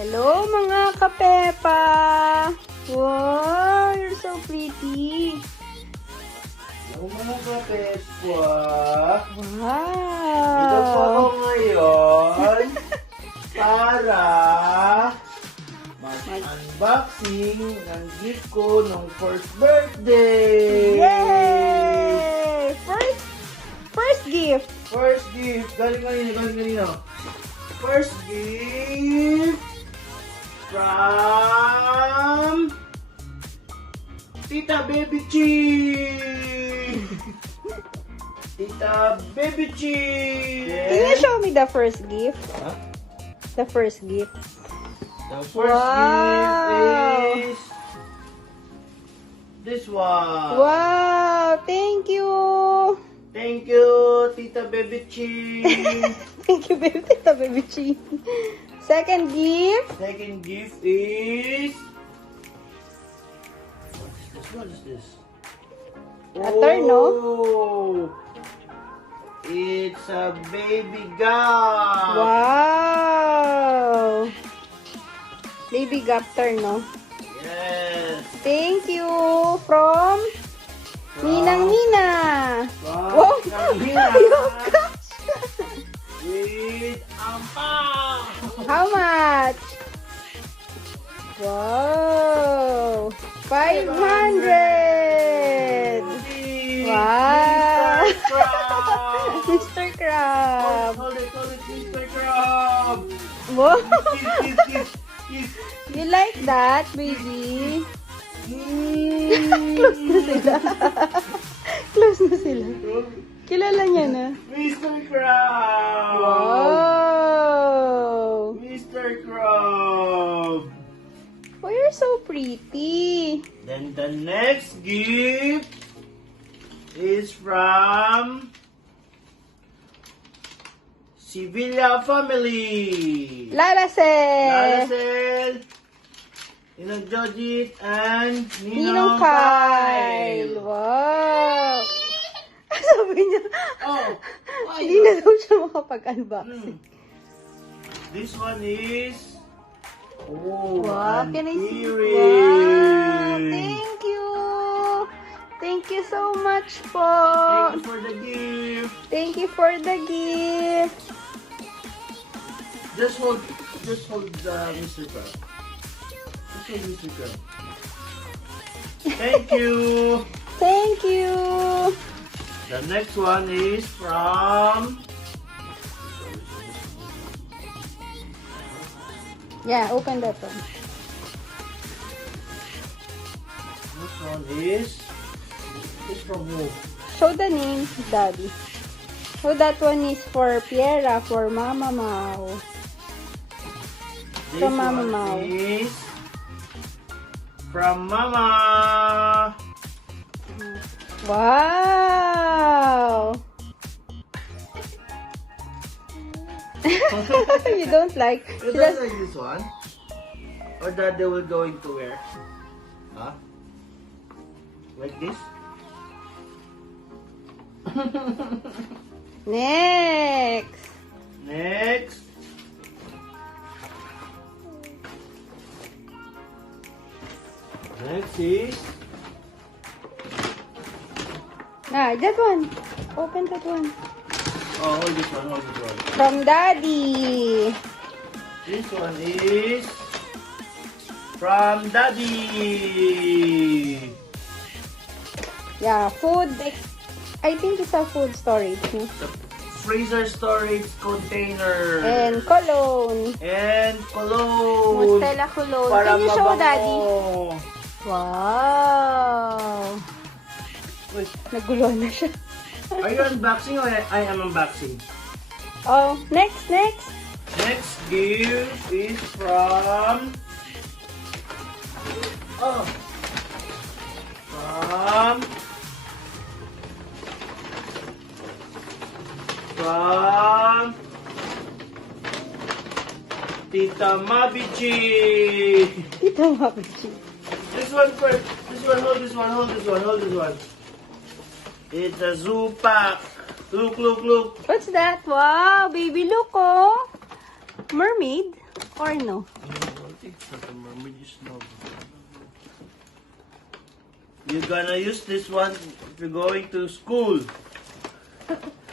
Hello mga kapepa! Wow, you're so pretty! Hello mga kapetwa! Wow! Ito po ako ngayon para mag-unboxing ng gift ko nung first birthday! Yay! First gift! First gift! Galing kanino? First gift from Tita Baby Chi! Tita Baby Chi! Can you show me the first gift? Huh? The first gift. The first Wow! gift is this one. Wow! Thank you! Thank you, Tita Baby Chi. Thank you, baby. Tita Baby Chi. Second gift. Second gift is what is this? A turn, no? Oh, it's a baby gap. Wow! Baby Gapter, no? Yes. Thank you from Ninang Nina. Wow. Wow! Nina. Oh gosh! With ampao. How much? Wow! 500! Wow! Mr. Crab! Hold it, Mr. Crab. Wow! Kiss. You like that, baby? Mm. Close na sila. Kilala niya na. Mr. Crab. Wow! Mr. Crab. Oh, you're so pretty. Then the next gift is from Sevilla family. Lalase! Lalacel, Ninong Jojit, and Ninong Kyle. Wow! Sabi niya, Oh, why? hindi na daw siya makapag-unboxing. This one is Wow, an can I see? earring. Wow, thank you. Thank you so much po. Thank you for the gift. Thank you for the gift. Just hold Mr. Crab. Just hold Mr. Crab. Thank you. Thank you. The next one is from Yeah, open that one. this one is from who? Show the name, Daddy. So that one is for Piera, for Mama Mau. This From Mama one Mau. is from Mama. Wow! You don't like? You don't like this one? Or that they will going to wear? Huh? Like this? Next. Next. Next is That one. Open that one. oh, hold this one. From Daddy. This one is from Daddy. Yeah, food. I think it's a food storage. No? The freezer storage container. And cologne. And cologne. Mustela cologne. Para Can you show mabango. Daddy? Wow. Wait, Naguluhan na siya. are you unboxing or I am unboxing? Oh, next. Next gift is from Tita Mabichi. Ito mga pichi. This one first. Hold this one. It's a zoo pack. Look. What's that? Wow, baby, look, oh. Mermaid? Or no? Santa Mermaid is no. You're gonna use this one if you're going to school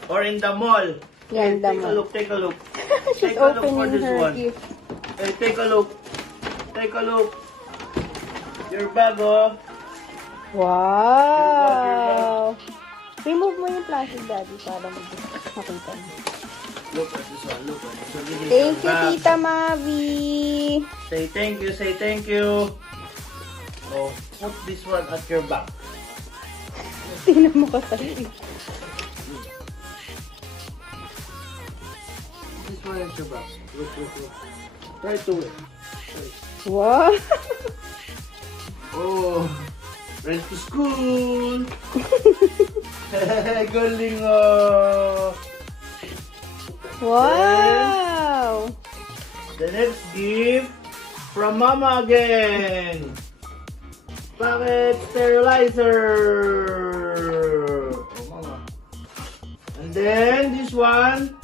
or in the mall. Yeah, in the Take a mall. look, take a look. She's Take a look for opening this her one. gift. Hey, take a look. Take a look. Your bag, oh. Wow! Remove mo yung plastic, Daddy, para makita mo. Look at this one, look at this one. This is Thank your you, bag. Tita Mavi! Say thank you, say thank you. Oh, put this one at your back. Tingnan mo kasi. This one at your back. Look, look, look. Try to it. Wow! Oh, ready to school. Galing oh. Wow! The next gift from Mama again. Pocket sterilizer. Oh, Mama. And then this one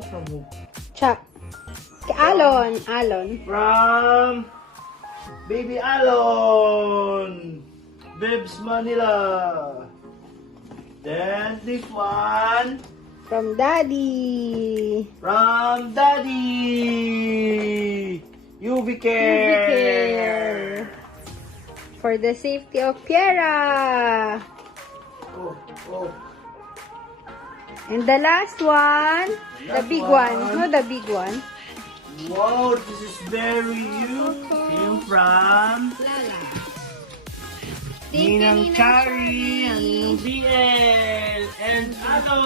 is from who? Chuck. Kay Alon. Alon. From Baby Alon. Bibs Manila. Then this one From Daddy. from Daddy. UV Care. Care. For the safety of Piera. Oh, oh. And the last one, the Last big one. one. No, the big one. Wow, this is very cute. Yung from Ninang Chari and Ninang BL and Ano.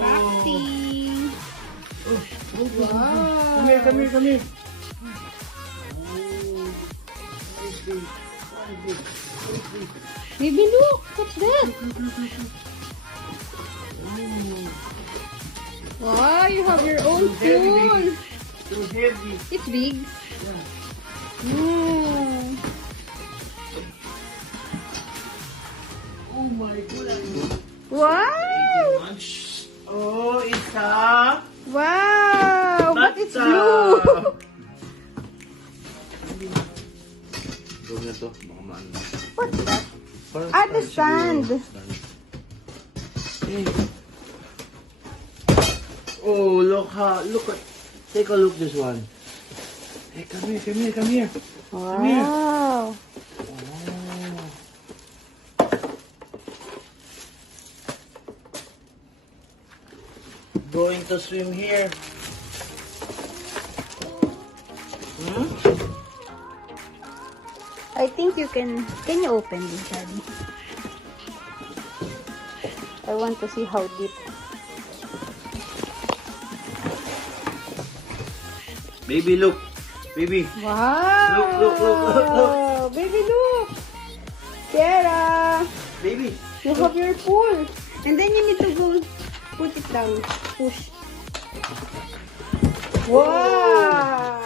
Unboxing. Wow. Come here, come here, come here. Baby, look. What's that? Wow, you have your own spoon. Too heavy. It's big. Yeah. Mm. Oh my God. Wow! Oh, it's a Wow! But it's bathtub. blue. Huwag na to, baka maano. What's that? Parang Ah, the stand stand. siguro. Oh, look ha, look at, take a look this one. Hey, come here, come here, come here. Come here. Wow! Oh. Going to swim here. Hmm? I think you can you open this, Daddy? I want to see how deep. Baby, look. Baby. Wow! Look, look, look, look. Baby, look! Sarah! Baby. You have your pool. And then you need to go put it down. Push. Wow!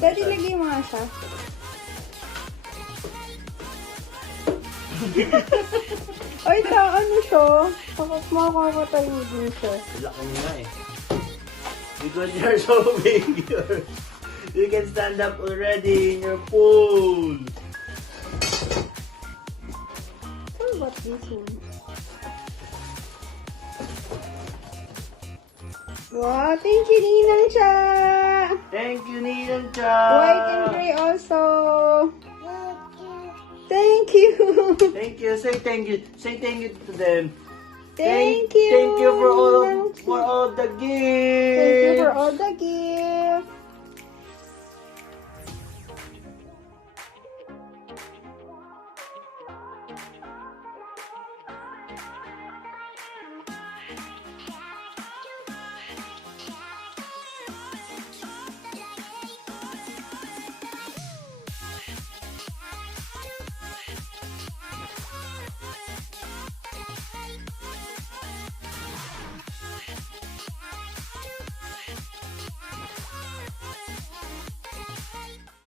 Daddy, lagay mo nga siya. Ay, ano siya? Makakatayo din siya. Laki nga eh. Because you're so big, you can stand up already in your pool. So, what this one? Wow, thank you, Ninang Cha! Thank you, Ninang Cha. White and gray also. Thank you. Thank you. Say thank you. Say thank you to them. Thank you. Thank you for Ninang Cha. all the gifts. Thank you for all the gifts.